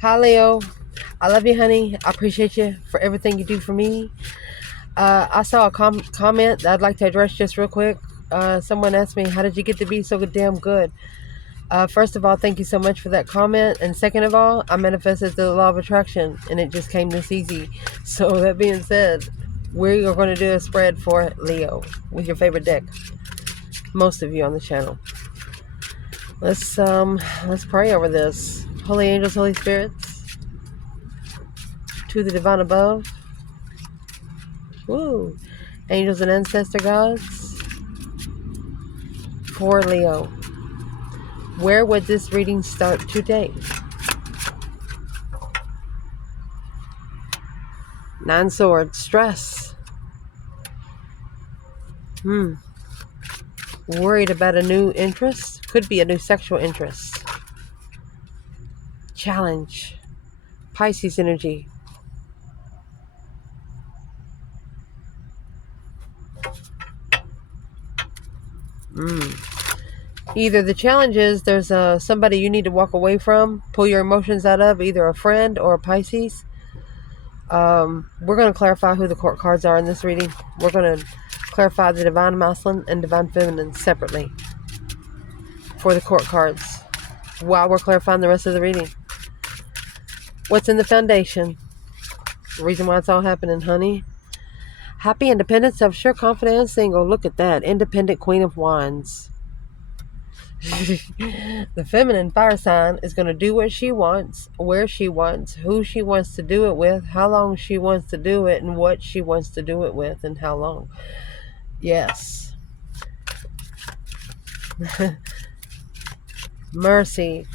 Hi, Leo. I love you, honey. I appreciate you for everything you do for me. I saw a comment that I'd like to address just real quick. Someone asked me, how did you get to be so damn good? First of all, thank you so much for that comment. And second of all, I manifested the law of attraction, and it just came this easy. So that being said, we are going to do a spread for Leo with your favorite deck. Most of you on the channel. Let's pray over this. Holy angels, Holy spirits, to the divine above. Woo! Angels and ancestor gods for Leo. Where would this reading start today? 9 swords. Stress. Worried about a new interest. Could be a new sexual interest. Challenge. Pisces energy. Either the challenge is there's somebody you need to walk away from, pull your emotions out of, either a friend or a Pisces. We're going to clarify who the court cards are in this reading. We're going to clarify the divine masculine and divine feminine separately for the court cards while we're clarifying the rest of the reading. What's in the foundation? The reason why it's all happening, honey. Happy, independent, self-sure, confident, and single. Look at that. Independent Queen of Wands. The feminine fire sign is going to do what she wants, where she wants, who she wants to do it with, how long she wants to do it, and what she wants to do it with, and how long. Yes. Mercy.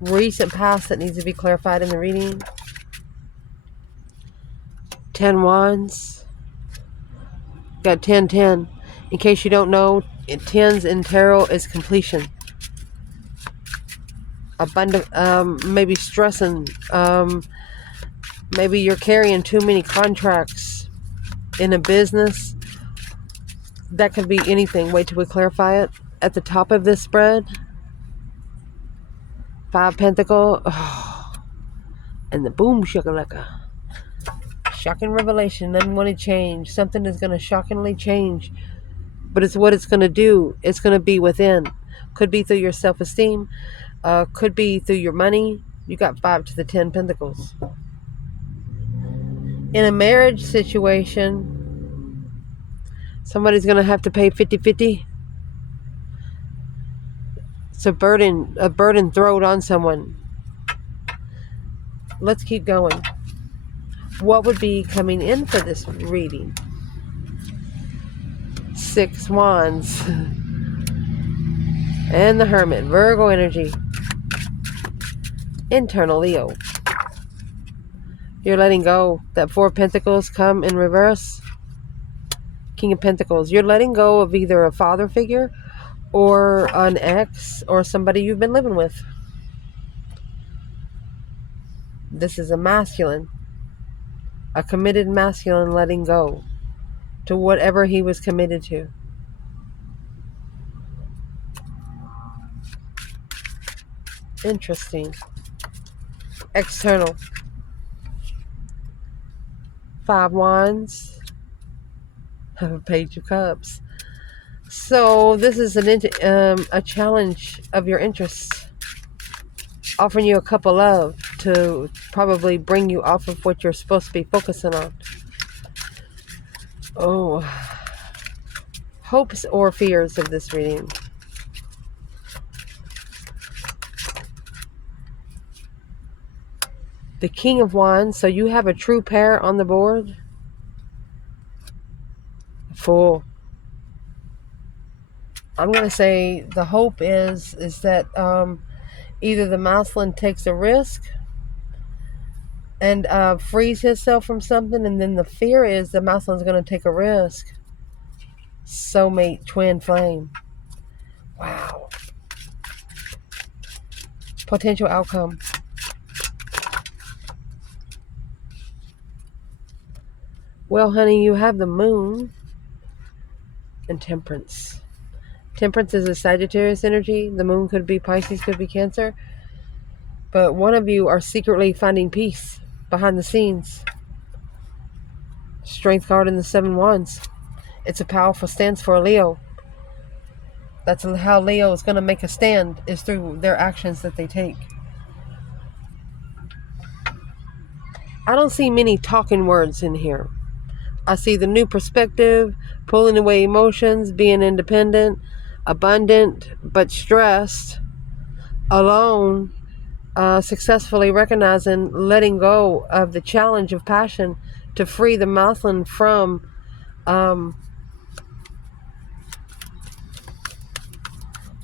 Recent past that needs to be clarified in the reading. 10 wands. Got 10, 10. In case you don't know, 10s in tarot is completion. Abundant, maybe stressing. Maybe you're carrying too many contracts in a business. That could be anything. Wait till we clarify it. At the top of this spread, 5 Pentacle. Oh, and the boom shakalaka. Shocking revelation. Unwanted change. Something is going to shockingly change. But it's what it's going to do. It's going to be within. Could be through your self-esteem. Could be through your money. You got 5 to the 10 Pentacles. In a marriage situation, somebody's going to have to pay 50-50. It's a burden thrown on someone. Let's keep going. What would be coming in for this reading? 6 wands. And the Hermit. Virgo energy. Internal Leo. You're letting go. That 4 Pentacles come in reverse. King of Pentacles. You're letting go of either a father figure or an ex or somebody you've been living with. This is a masculine. A committed masculine letting go to whatever he was committed to. Interesting. External. 5 wands. Page of Cups. So this is a challenge of your interests. Offering you a cup of love to probably bring you off of what you're supposed to be focusing on. Oh. Hopes or fears of this reading. The King of Wands. So you have a true pair on the board. Fool. I'm going to say the hope is that either the masculine takes a risk and frees himself from something, and then the fear is the masculine's going to take a risk. Soulmate, twin flame. Wow. Potential outcome. Well, honey, you have the Moon and Temperance. Temperance is a Sagittarius energy. The Moon could be Pisces, could be Cancer. But one of you are secretly finding peace behind the scenes. Strength card in the 7 Wands. It's a powerful stance for a Leo. That's how Leo is going to make a stand, is through their actions that they take. I don't see many talking words in here. I see the new perspective, pulling away emotions, being independent, abundant, but stressed, alone, successfully recognizing, letting go of the challenge of passion to free the masculine from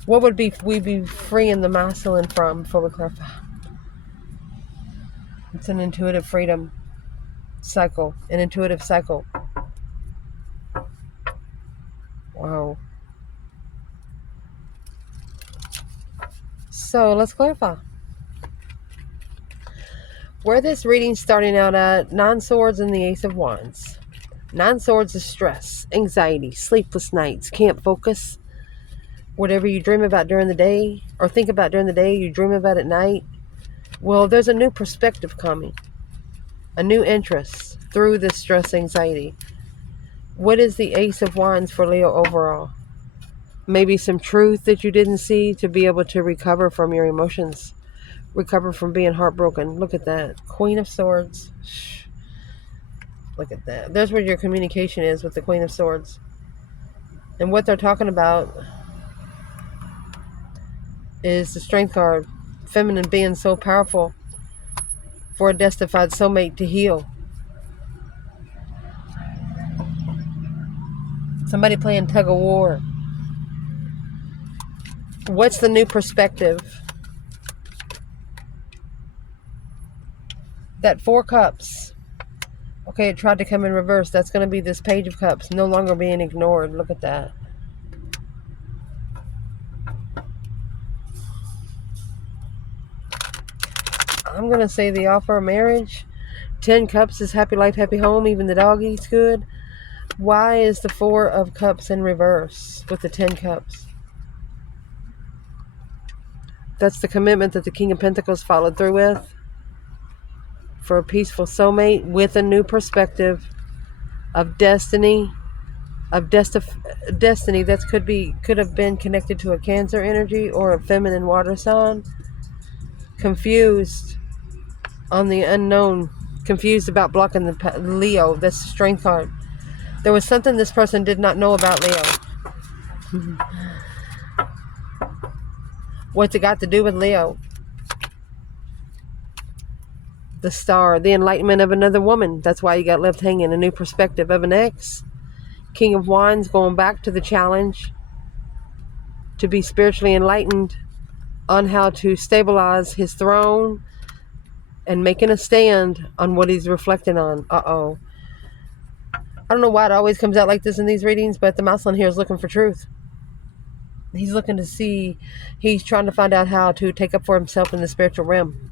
what would we be freeing the masculine from before we clarify? It's an intuitive freedom cycle, an intuitive cycle. Wow. So let's clarify. Where this reading's starting out at, 9 swords and the Ace of Wands. 9 swords is stress, anxiety, sleepless nights, can't focus. Whatever you dream about during the day or think about during the day, you dream about at night. Well, there's a new perspective coming, a new interest through this stress, anxiety. What is the Ace of Wands for Leo overall? Maybe some truth that you didn't see to be able to recover from your emotions. Recover from being heartbroken. Look at that. Queen of Swords. Look at that. There's where your communication is with the Queen of Swords. And what they're talking about is the Strength card. Feminine being so powerful for a destined soulmate to heal. Somebody playing tug of war. What's the new perspective? That 4 cups. Okay, it tried to come in reverse. That's going to be this Page of Cups. No longer being ignored. Look at that. I'm going to say the offer of marriage. 10 cups is happy life, happy home. Even the dog eats good. Why is the 4 of Cups in reverse with the 10 cups? That's the commitment that the King of Pentacles followed through with. For a peaceful soulmate with a new perspective of destiny. Of destiny that could have been connected to a Cancer energy or a feminine water sign. Confused on the unknown. Confused about blocking the Leo. That's the Strength card. There was something this person did not know about Leo. What's it got to do with Leo? The Star, the enlightenment of another woman. That's why you got left hanging. A new perspective of an ex. King of Wands going back to the challenge to be spiritually enlightened on how to stabilize his throne and making a stand on what he's reflecting on. Uh-oh. I don't know why it always comes out like this in these readings, but the masculine here is looking for truth. He's looking to see, he's trying to find out how to take up for himself in the spiritual realm.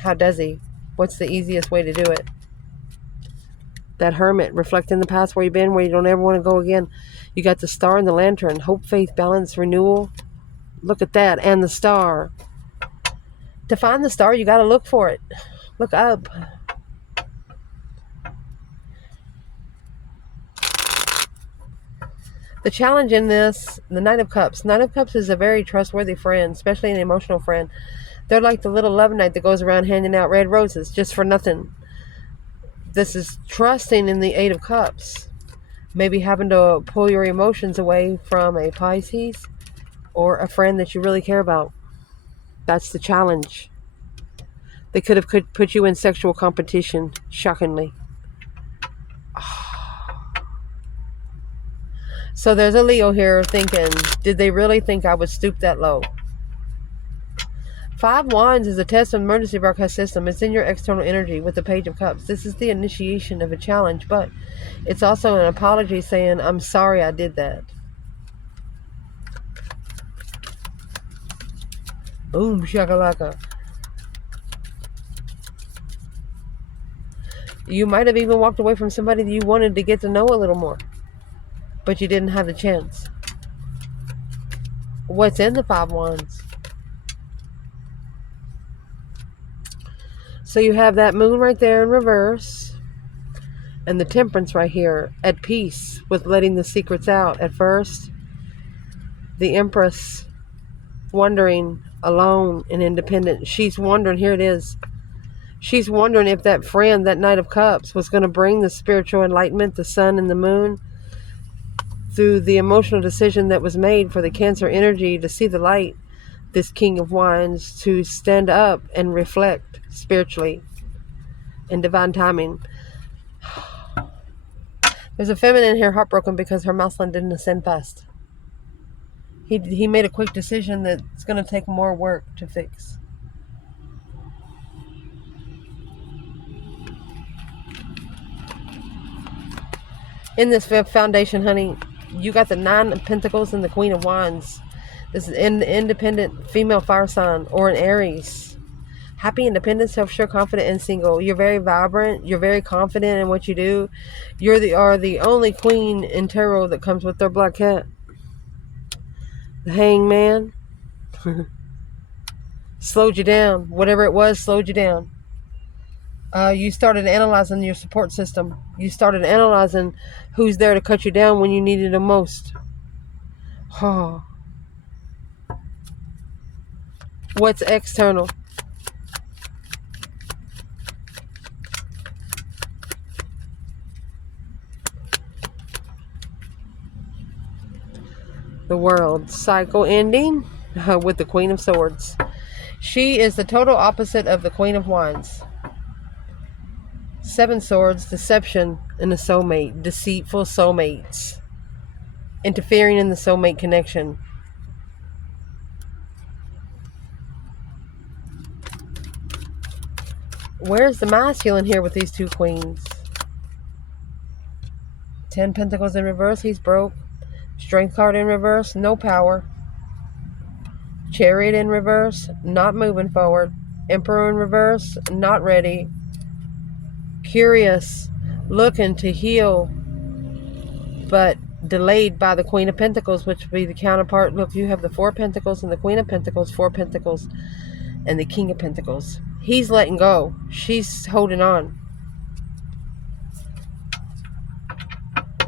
How does he? What's the easiest way to do it? That Hermit, reflecting the past, where you've been, where you don't ever want to go again. You got the Star and the Lantern. Hope, faith, balance, renewal. Look at that. And the Star. To find the Star, you got to look for it. Look up. The challenge in this, the Knight of Cups. Knight of Cups is a very trustworthy friend, especially an emotional friend. They're like the little love knight that goes around handing out red roses just for nothing. This is trusting in the 8 of Cups. Maybe having to pull your emotions away from a Pisces or a friend that you really care about. That's the challenge. They could have put you in sexual competition, shockingly. So there's a Leo here thinking, did they really think I would stoop that low? 5 Wands is a test of emergency broadcast system. It's in your external energy with the Page of Cups. This is the initiation of a challenge, but it's also an apology saying, I'm sorry I did that. Boom, shakalaka. You might have even walked away from somebody that you wanted to get to know a little more, but you didn't have the chance. What's in the 5 wands? So you have that moon right there in reverse. And the temperance right here. At peace with letting the secrets out at first. The empress wondering, alone and independent. She's wondering, here it is. She's wondering if that friend, that Knight of Cups, was going to bring the spiritual enlightenment, the sun and the moon, through the emotional decision that was made for the Cancer energy to see the light, this King of Wands, to stand up and reflect spiritually in divine timing. There's a feminine here heartbroken because her masculine didn't ascend fast. He made a quick decision that's going to take more work to fix. In this foundation, honey, you got the 9 of Pentacles and the Queen of Wands. This is an independent female fire sign or an Aries. Happy, independent, self-sure, confident, and single. You're very vibrant. You're very confident in what you do. You are the only queen in tarot that comes with their black cat. The Hangman slowed you down. Whatever it was slowed you down. You started analyzing your support system. You started analyzing who's there to cut you down when you needed them most. Oh. What's external? The World. Cycle ending with the Queen of Swords. She is the total opposite of the Queen of Wands. 7 Swords, deception, and a soulmate. Deceitful soulmates. Interfering in the soulmate connection. Where's the masculine here with these 2 queens? 10 Pentacles in reverse, he's broke. Strength card in reverse, no power. Chariot in reverse, not moving forward. Emperor in reverse, not ready. Curious, looking to heal, but delayed by the Queen of Pentacles, which would be the counterpart. Look, you have the 4 Pentacles and the Queen of Pentacles, 4 Pentacles, and the King of Pentacles. He's letting go. She's holding on.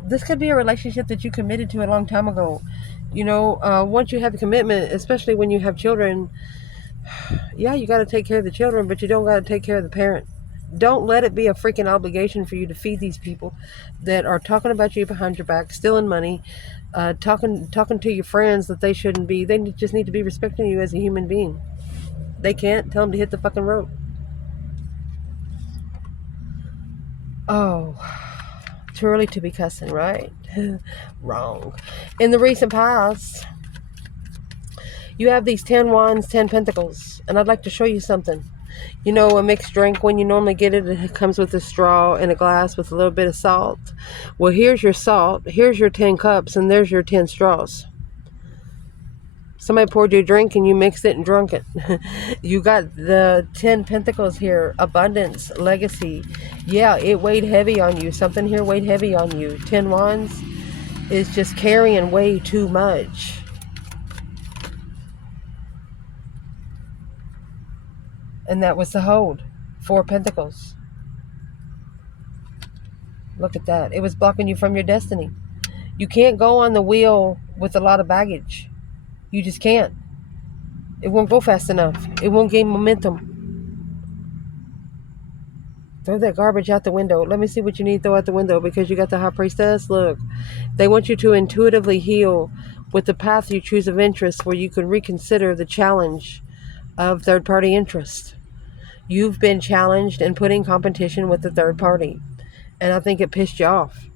This could be a relationship that you committed to a long time ago. You know, once you have a commitment, especially when you have children, yeah, you got to take care of the children, but you don't got to take care of the parent. Don't let it be a freaking obligation for you to feed these people that are talking about you behind your back, stealing money, talking to your friends that they shouldn't be. They just need to be respecting you as a human being. They can't. Tell them to hit the fucking road. Oh, too early to be cussing, right? Wrong. In the recent past, you have these 10 wands, 10 pentacles, and I'd like to show you something. You know, a mixed drink, when you normally get it, it comes with a straw and a glass with a little bit of salt. Well, here's your salt, here's your 10 cups, and there's your 10 straws. Somebody poured you a drink and you mixed it and drunk it. You got the 10 pentacles here. Abundance, legacy. Yeah, it weighed heavy on you. Something here weighed heavy on you. 10 wands is just carrying way too much. And that was the hold. 4 pentacles. Look at that. It was blocking you from your destiny. You can't go on the wheel with a lot of baggage. You just can't. It won't go fast enough. It won't gain momentum. Throw that garbage out the window. Let me see what you need to throw out the window, because you got the High Priestess. Look, they want you to intuitively heal with the path you choose of interest, where you can reconsider the challenge of third-party interest. You've been challenged and put in competition with the third party, and I think it pissed you off.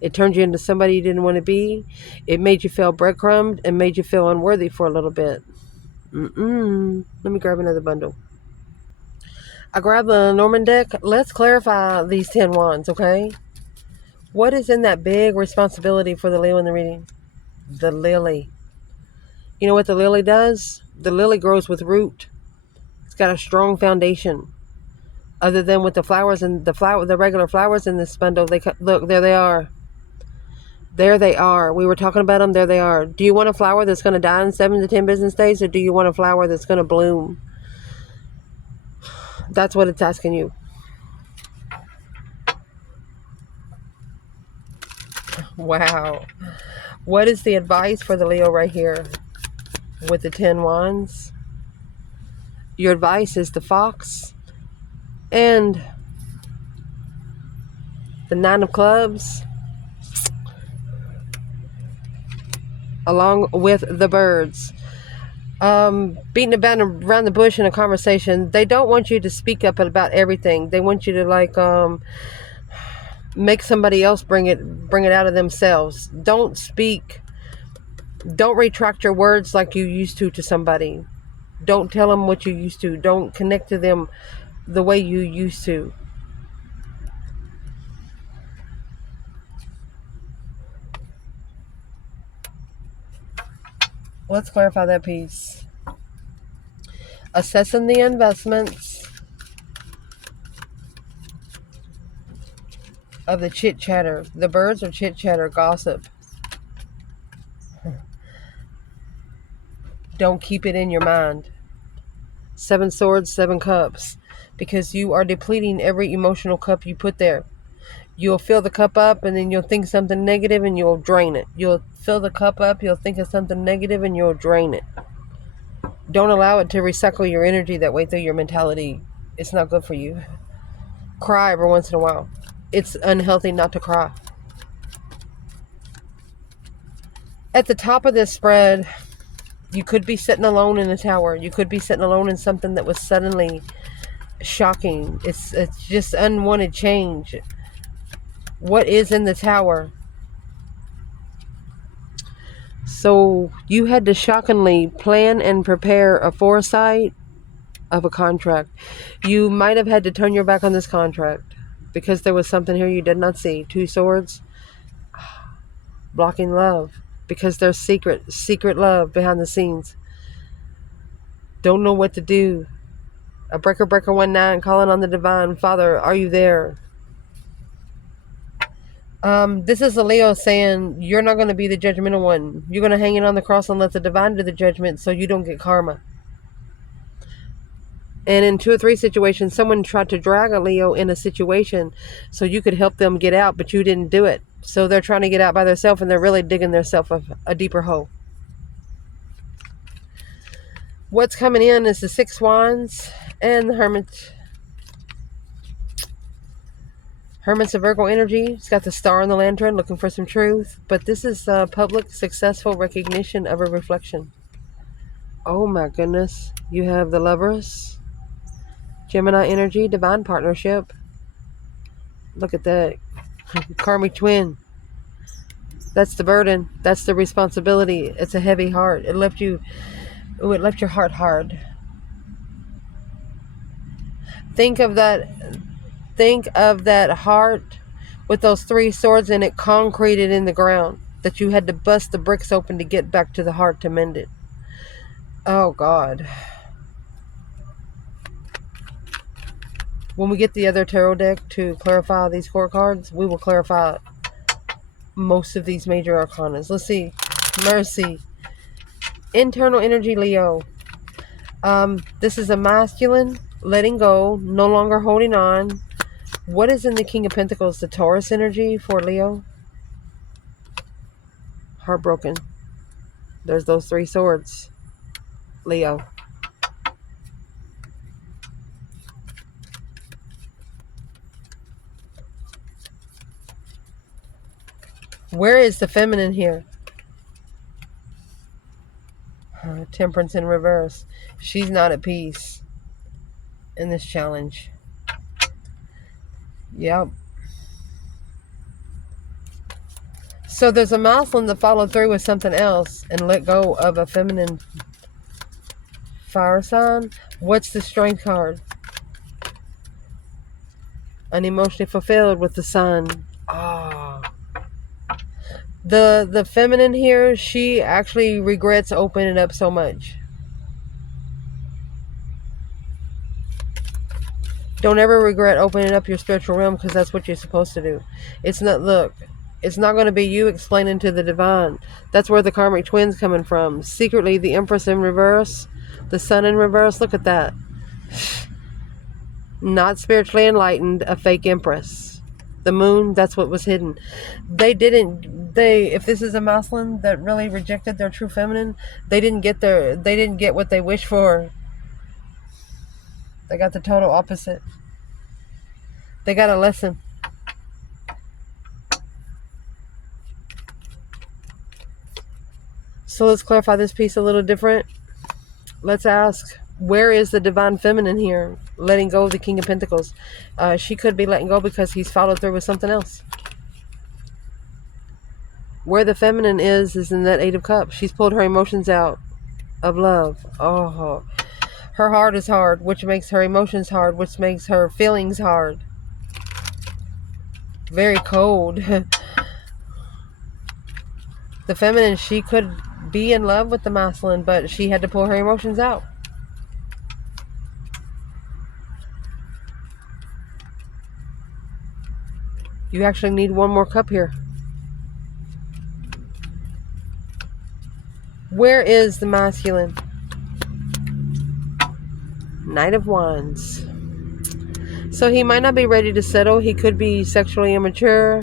It turned you into somebody you didn't want to be. It made you feel breadcrumbed and made you feel unworthy for a little bit. Let me grab another bundle. I grabbed the Norman deck. Let's clarify these 10 wands, okay? What is in that big responsibility for the Leo in the reading? The lily. You know what the lily does? The lily grows with root. It's got a strong foundation. Other than with the flowers and the regular flowers in this bundle, look, there they are. There they are. We were talking about them. There they are. Do you want a flower that's going to die in 7 to 10 business days, or do you want a flower that's going to bloom? That's what it's asking you. Wow. What is the advice for the Leo right here with the 10 wands? Your advice is the fox and the 9 of clubs, along with the birds. Beating about around the bush in a conversation. They don't want you to speak up about everything. They want you to like make somebody else bring it out of themselves. Don't speak. Don't retract your words like you used to somebody. Don't tell them what you used to. Don't connect to them the way you used to. Let's clarify that piece. Assessing the investments of the chit chatter. The birds are chit chatter, gossip. Don't keep it in your mind. 7 swords, 7 cups. Because you are depleting every emotional cup you put there. You'll fill the cup up and then you'll think something negative and you'll drain it. You'll fill the cup up, you'll think of something negative and you'll drain it. Don't allow it to recycle your energy that way through your mentality. It's not good for you. Cry every once in a while. It's unhealthy not to cry. At the top of this spread, you could be sitting alone in a tower. You could be sitting alone in something that was suddenly shocking. It's just unwanted change. What is in the tower? So you had to shockingly plan and prepare a foresight of a contract. You might have had to turn your back on this contract because there was something here you did not see. 2 swords. Blocking love. Because there's secret love behind the scenes. Don't know what to do. A breaker 19 calling on the divine. Father, are you there? This is a Leo saying you're not going to be the judgmental one. You're going to hang it on the cross and let the divine do the judgment so you don't get karma. And in 2 or 3 situations, someone tried to drag a Leo in a situation so you could help them get out, but you didn't do it. So they're trying to get out by themselves and they're really digging themselves a deeper hole. What's coming in is the 6 wands and the hermit. Hermit's a Virgo energy. It's got the star on the lantern looking for some truth. But this is public, successful recognition of a reflection. Oh my goodness. You have the Lovers. Gemini energy, divine partnership. Look at that. Karmic twin. That's the burden. That's the responsibility. It's a heavy heart. It left your heart hard. Think of that heart with those 3 swords in it, concreted in the ground, that you had to bust the bricks open to get back to the heart to mend it. Oh God. When we get the other tarot deck to clarify these court cards, we will clarify most of these major arcanas. Let's see. Mercy. Internal energy, Leo. This is a masculine, letting go, no longer holding on. What is in the King of Pentacles? The Taurus energy for Leo. Heartbroken. There's those 3 swords. Leo. Where is the feminine here? Temperance in reverse. She's not at peace in this challenge. Yep. So there's a masculine that followed through with something else and let go of a feminine fire sign. What's the strength card? Unemotionally fulfilled with the sun. Ah. The feminine here, she actually regrets opening up so much. Don't ever regret opening up your spiritual realm, because that's what you're supposed to do. It's not, look, It's not going to be you explaining to the divine. That's where the karmic twin's coming from. Secretly, the Empress in reverse, the Sun in reverse. Look at that. Not spiritually enlightened, a fake Empress. The Moon, that's what was hidden. If this is a masculine that really rejected their true feminine, they didn't get what they wished for. They got the total opposite. They got a lesson. So let's clarify this piece a little different. Let's ask, where is the divine feminine here? Letting go of the King of Pentacles. She could be letting go because he's followed through with something else. Where the feminine is in that Eight of Cups. She's pulled her emotions out of love. Oh, her heart is hard, which makes her emotions hard, which makes her feelings hard. Very cold. The feminine, she could be in love with the masculine, but she had to pull her emotions out. You actually need one more cup here. Where is the masculine? Knight of Wands. So he might not be ready to settle. He could be sexually immature.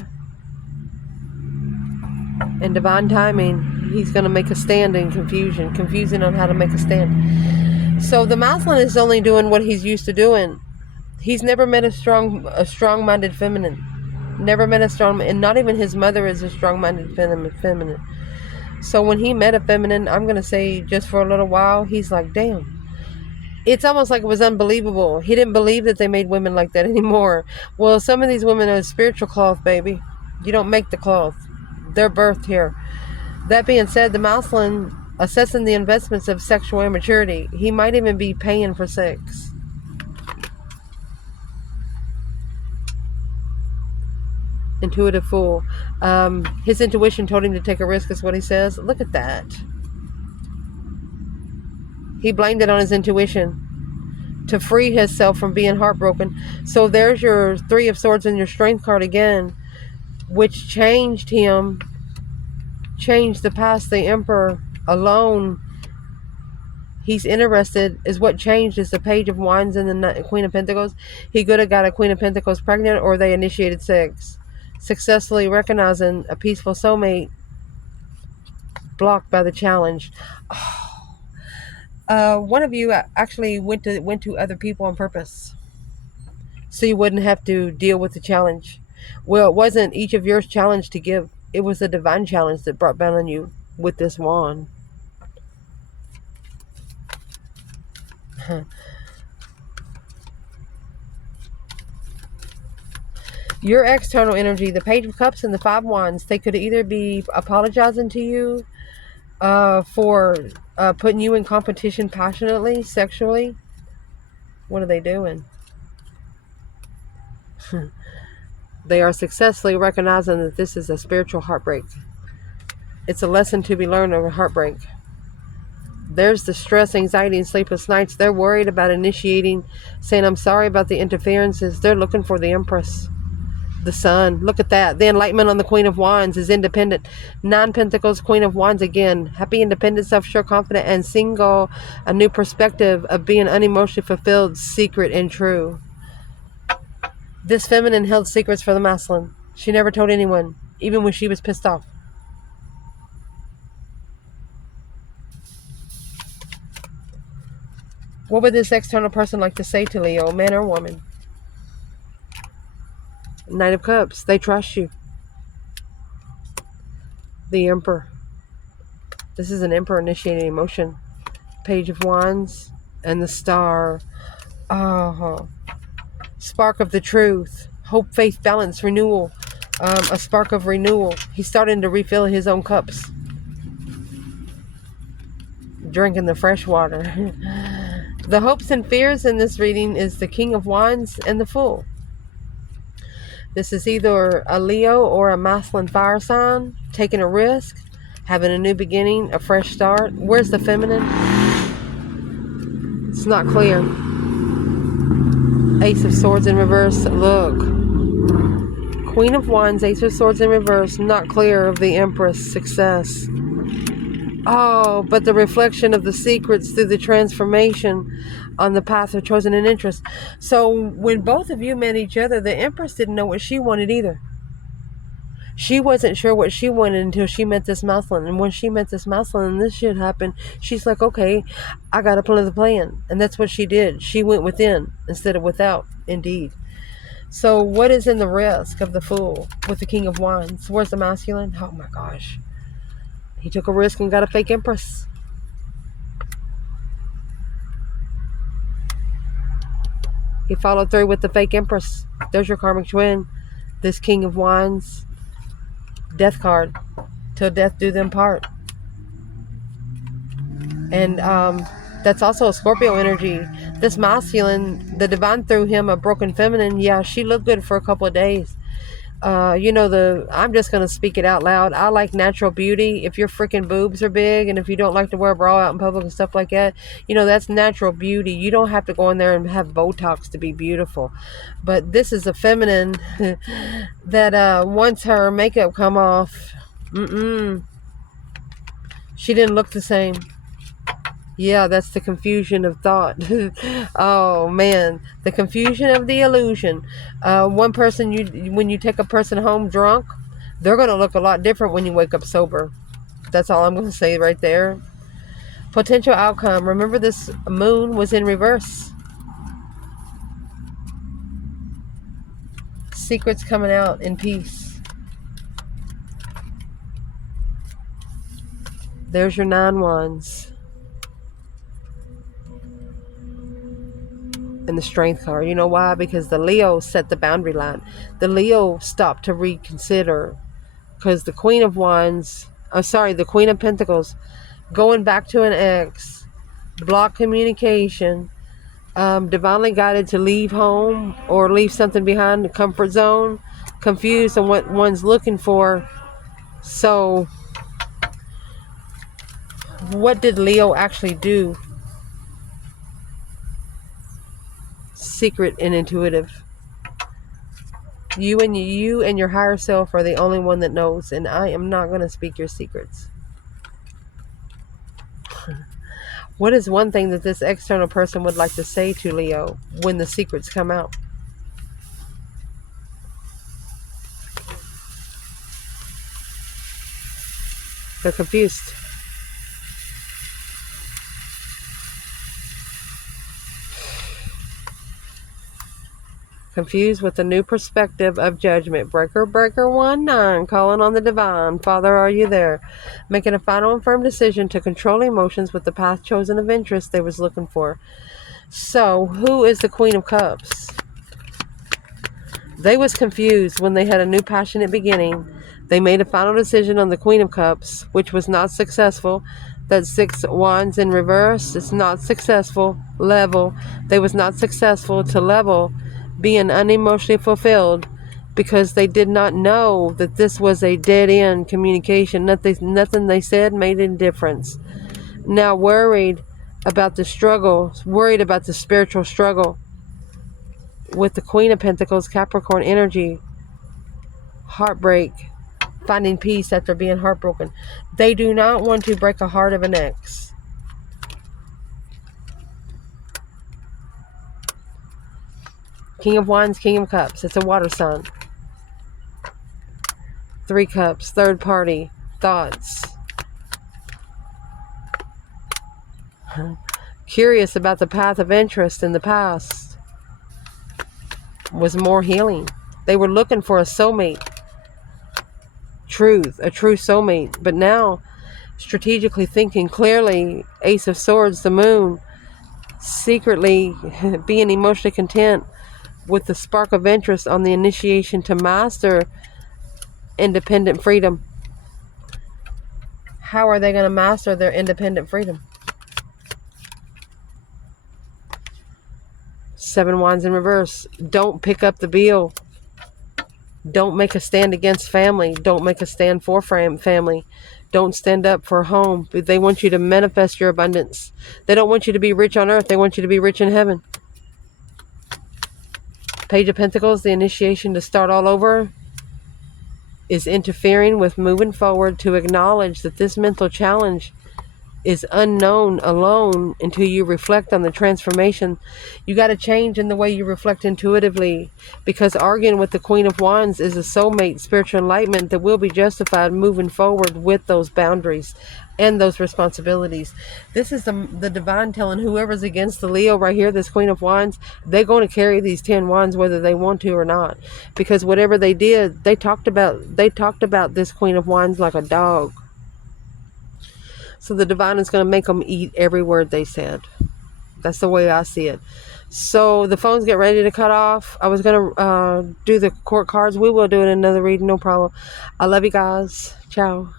In divine timing, he's going to make a stand in confusion. Confusing on how to make a stand. So the masculine is only doing what he's used to doing. He's never met a strong-minded feminine. Never met a strong, and not even his mother is a strong-minded feminine. So when he met a feminine, I'm going to say just for a little while, he's like, damn. It's almost like it was unbelievable. He didn't believe that they made women like that anymore. Well, some of these women are spiritual cloth, baby. You don't make the cloth. They're birthed here. That being said, the masculine assessing the investments of sexual immaturity. He might even be paying for sex. Intuitive fool. His intuition told him to take a risk, is what he says. Look at that. He blamed it on his intuition to free himself from being heartbroken. So there's your Three of Swords and your Strength card again, which changed him, changed the past. The Emperor alone, he's interested, is what changed is the Page of Wands and the Queen of Pentacles. He could have got a Queen of Pentacles pregnant, or they initiated sex. Successfully recognizing a peaceful soulmate blocked by the challenge. One of you actually went to other people on purpose, so you wouldn't have to deal with the challenge. Well, it wasn't each of yours challenge to give. It was the divine challenge that brought down on you with this wand. Your external energy, the Page of Cups and the Five Wands, they could either be apologizing to you for putting you in competition passionately, sexually. What are they doing? They are successfully recognizing that this is a spiritual heartbreak. It's a lesson to be learned over heartbreak. There's the stress, anxiety, and sleepless nights. They're worried about initiating, saying, I'm sorry about the interferences. They're looking for the Empress. The Sun. Look at that. The enlightenment on the Queen of Wands is independent. Nine Pentacles, Queen of Wands again. Happy, independent, self-sure, confident, and single. A new perspective of being unemotionally fulfilled, secret, and true. This feminine held secrets for the masculine. She never told anyone, even when she was pissed off. What would this external person like to say to Leo, man or woman? Knight of Cups. They trust you. The Emperor. This is an Emperor initiating emotion. Page of Wands and the Star. Oh, spark of the truth. Hope, faith, balance, renewal. A spark of renewal. He's starting to refill his own cups. Drinking the fresh water. The hopes and fears in this reading is the King of Wands and the Fool. This is either a Leo or a masculine fire sign, taking a risk, having a new beginning, a fresh start. Where's the feminine? It's not clear. Ace of Swords in reverse. Look. Queen of Wands, Ace of Swords in reverse, not clear of the Empress, success. Oh, but the reflection of the secrets through the transformation on the path of chosen and interest. So when both of you met each other, the Empress didn't know what she wanted either. She wasn't sure what she wanted until she met this masculine. And when she met this masculine and this shit happened, she's like, okay, I got to plan the plan. And that's what she did. She went within instead of without, indeed. So what is in the risk of the Fool with the King of Wands? Where's the masculine? Oh my gosh. He took a risk and got a fake Empress. He followed through with the fake Empress. There's your karmic twin. This King of Wands. Death card. Till death do them part. And that's also a Scorpio energy. This masculine, the divine threw him a broken feminine. Yeah, she looked good for a couple of days. I'm just going to speak it out loud. I like natural beauty. If your freaking boobs are big and if you don't like to wear a bra out in public and stuff like that, that's natural beauty. You don't have to go in there and have Botox to be beautiful. But this is a feminine that once her makeup come off, she didn't look the same. Yeah, that's the confusion of thought. Oh, man. The confusion of the illusion. One person, when you take a person home drunk, they're going to look a lot different when you wake up sober. That's all I'm going to say right there. Potential outcome. Remember, this moon was in reverse. Secrets coming out in peace. There's your 9 wands. And the Strength card. You know why? Because the Leo set the boundary line. The Leo stopped to reconsider. Because the Queen of Wands, the Queen of Pentacles, going back to an ex, block communication, divinely guided to leave home or leave something behind the comfort zone, confused on what one's looking for. So, what did Leo actually do? Secret and intuitive. You and your higher self are the only one that knows, and I am not going to speak your secrets. What is one thing that this external person would like to say to Leo when the secrets come out? They're confused. Confused with the new perspective of judgment. Breaker 19, calling on the divine. Father, are you there? Making a final and firm decision to control emotions with the path chosen of interest they was looking for. So, who is the Queen of Cups? They was confused when they had a new passionate beginning. They made a final decision on the Queen of Cups, which was not successful. That 6 wands in reverse, it's not successful. Level. They was not successful to level, being unemotionally fulfilled, because they did not know that this was a dead-end communication. Nothing they said made any difference. Now worried about the struggle, worried about the spiritual struggle with the Queen of Pentacles, Capricorn energy, heartbreak, finding peace after being heartbroken. They do not want to break a heart of an ex. King of Wands, King of Cups. It's a water sign. 3 cups, third party, thoughts. Curious about the path of interest in the past. Was more healing. They were looking for a soulmate. Truth, a true soulmate. But now, strategically thinking clearly, Ace of Swords, the moon, secretly being emotionally content with the spark of interest on the initiation to master independent freedom. How are they going to master their independent freedom? 7 wands in reverse. Don't pick up the bill. Don't make a stand against family. Don't make a stand for family. Don't stand up for home. They want you to manifest your abundance. They don't want you to be rich on earth. They want you to be rich in heaven. Page of Pentacles, the initiation to start all over. is interfering with moving forward, to acknowledge that this mental challenge is unknown alone until you reflect on the transformation. You got to change in the way you reflect intuitively, because arguing with the Queen of Wands is a soulmate spiritual enlightenment that will be justified moving forward with those boundaries and those responsibilities. This is the divine telling whoever's against the Leo right here, this Queen of Wands, they're going to carry these 10 wands whether they want to or not, because whatever they did, they talked about this Queen of Wands like a dog. So the divine is going to make them eat every word they said. That's the way I see it. So the phones get ready to cut off. I was going to do the court cards. We will do it in another reading, no problem. I love you guys. Ciao.